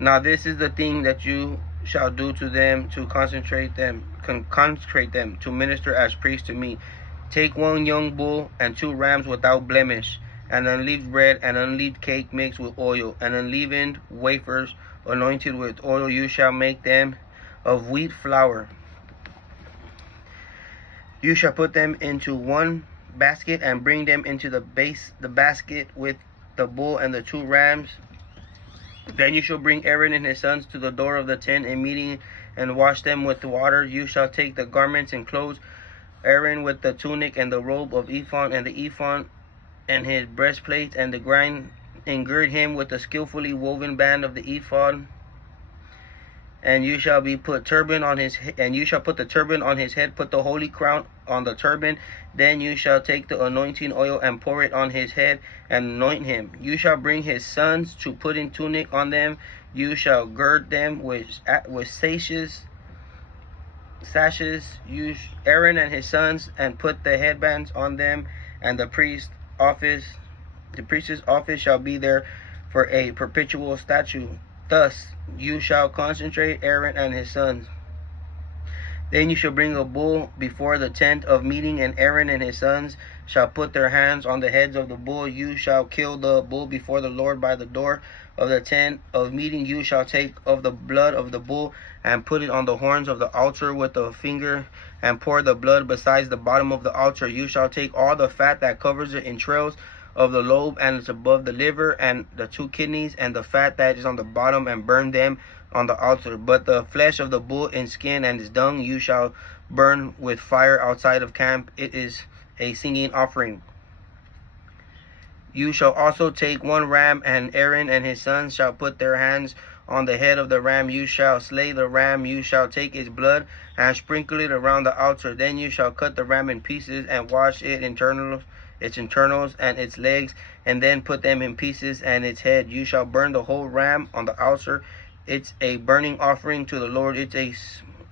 Now this is the thing that you shall do to them to consecrate them, to minister as priests to me. Take one young bull and 2 rams without blemish, and unleavened bread and unleavened cake mixed with oil, and unleavened wafers anointed with oil. You shall make them of wheat flour. You shall put them into one basket and bring them into the basket with the bull and the 2 rams. Then you shall bring Aaron and his sons to the door of the tent of meeting and wash them with water. You shall take the garments and clothes Aaron with the tunic and the robe of ephod and the ephod and his breastplate and the gird him with the skillfully woven band of the ephod. And you shall put the turban on his head. Put the holy crown on the turban. Then you shall take the anointing oil and pour it on his head and anoint him. You shall bring his sons to put in tunic on them. You shall gird them with sashes. Aaron and his sons, and put the headbands on them. And the priest's office shall be there for a perpetual statute. Thus you shall consecrate Aaron and his sons. Then you shall bring a bull before the tent of meeting, and Aaron and his sons shall put their hands on the heads of the bull. You shall kill the bull before the Lord by the door of the tent of meeting. You shall take of the blood of the bull and put it on the horns of the altar with a finger, and pour the blood beside the bottom of the altar. You shall take all the fat that covers the entrails of the lobe and it's above the liver, and the 2 kidneys, and the fat that is on the bottom, and burn them on the altar. But the flesh of the bull in skin and its dung you shall burn with fire outside of camp. It is a singing offering. You shall also take 1 ram, and Aaron and his sons shall put their hands on the head of the ram. You shall slay the ram. You shall take its blood and sprinkle it around the altar. Then you shall cut the ram in pieces and wash its internals and its legs, and then put them in pieces and its head. You shall burn the whole ram on the altar. It's a burning offering to the Lord. It's a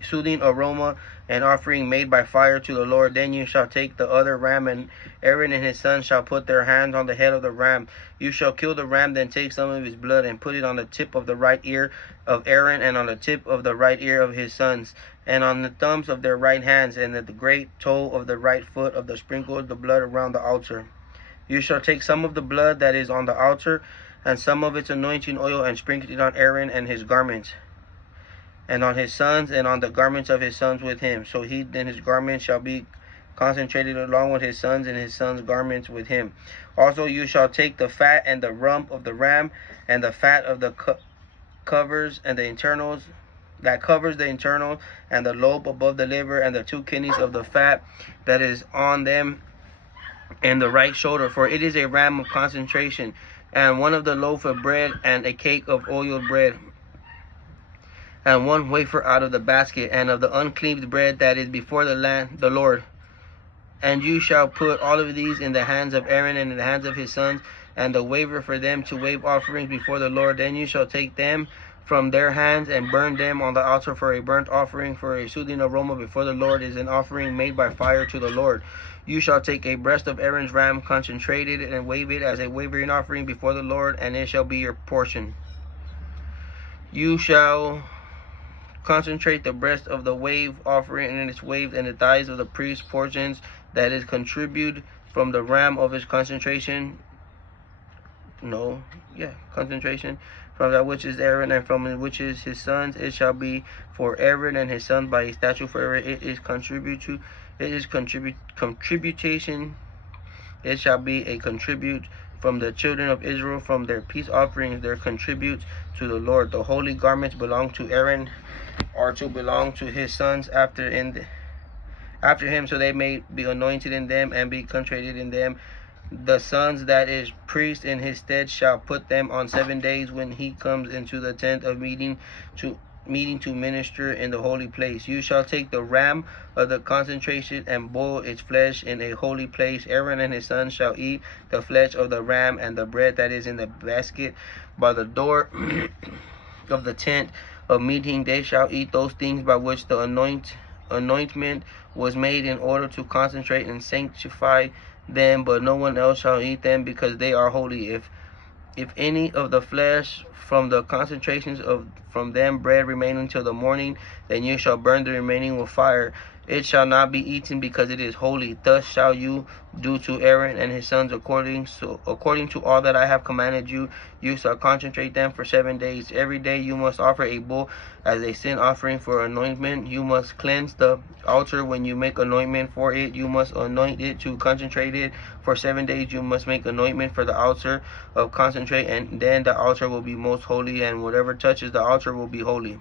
soothing aroma, an offering made by fire to the Lord. Then you shall take the other ram, and Aaron and his sons shall put their hands on the head of the ram. You shall kill the ram, then take some of his blood and put it on the tip of the right ear of Aaron, and on the tip of the right ear of his sons, and on the thumbs of their right hands, and at the great toe of the right foot of the sprinkled the blood around the altar. You shall take some of the blood that is on the altar and some of its anointing oil, and sprinkle it on Aaron and his garments, and on his sons, and on the garments of his sons with him. So he and his garments shall be concentrated along with his sons, and his sons' garments with him. Also you shall take the fat and the rump of the ram, and the fat of the covers and the internals, that covers the internal, and the lobe above the liver, and the 2 kidneys of the fat that is on them, and the right shoulder, for it is a ram of consecration, and 1 of the loaf of bread, and a cake of oiled bread, and 1 wafer out of the basket, and of the uncleaved bread that is before the Lord. And you shall put all of these in the hands of Aaron and in the hands of his sons, and the waver for them to wave offerings before the Lord. Then you shall take them from their hands and burn them on the altar for a burnt offering, for a soothing aroma before the Lord, is an offering made by fire to the Lord. You shall take a breast of Aaron's ram, concentrated, and wave it as a waving offering before the Lord, and it shall be your portion. You shall concentrate the breast of the wave offering, and its waves, and the thighs of the priest's portions that is contributed from the ram of his concentration from that which is Aaron, and from which is his sons. It shall be for Aaron and his sons by a statute forever. It is contributation. It shall be a contribute from the children of Israel, from their peace offerings, their contributes to the Lord. The holy garments belong to Aaron, or to belong to his sons after him, so they may be anointed in them and be consecrated in them. The sons that is priest in his stead shall put them on 7 days when he comes into the tent of meeting to minister in the holy place. You shall take the ram of the consecration and boil its flesh in a holy place. Aaron and his sons shall eat the flesh of the ram, and the bread that is in the basket by the door of the tent of meeting. They shall eat those things by which the anointment was made, in order to consecrate and sanctify them, but no one else shall eat them, because they are holy. If If any of the flesh from the concentrations of from them bread remain until the morning, then you shall burn the remaining with fire. It shall not be eaten, because it is holy. Thus shall you do to Aaron and his sons according to all that I have commanded you. You shall consecrate them for 7 days. Every day you must offer a bull as a sin offering for anointment. You must cleanse the altar when you make anointment for it. You must anoint it to consecrate it. For 7 days you must make anointment for the altar of concentrate, and then the altar will be most holy, and whatever touches the altar will be holy.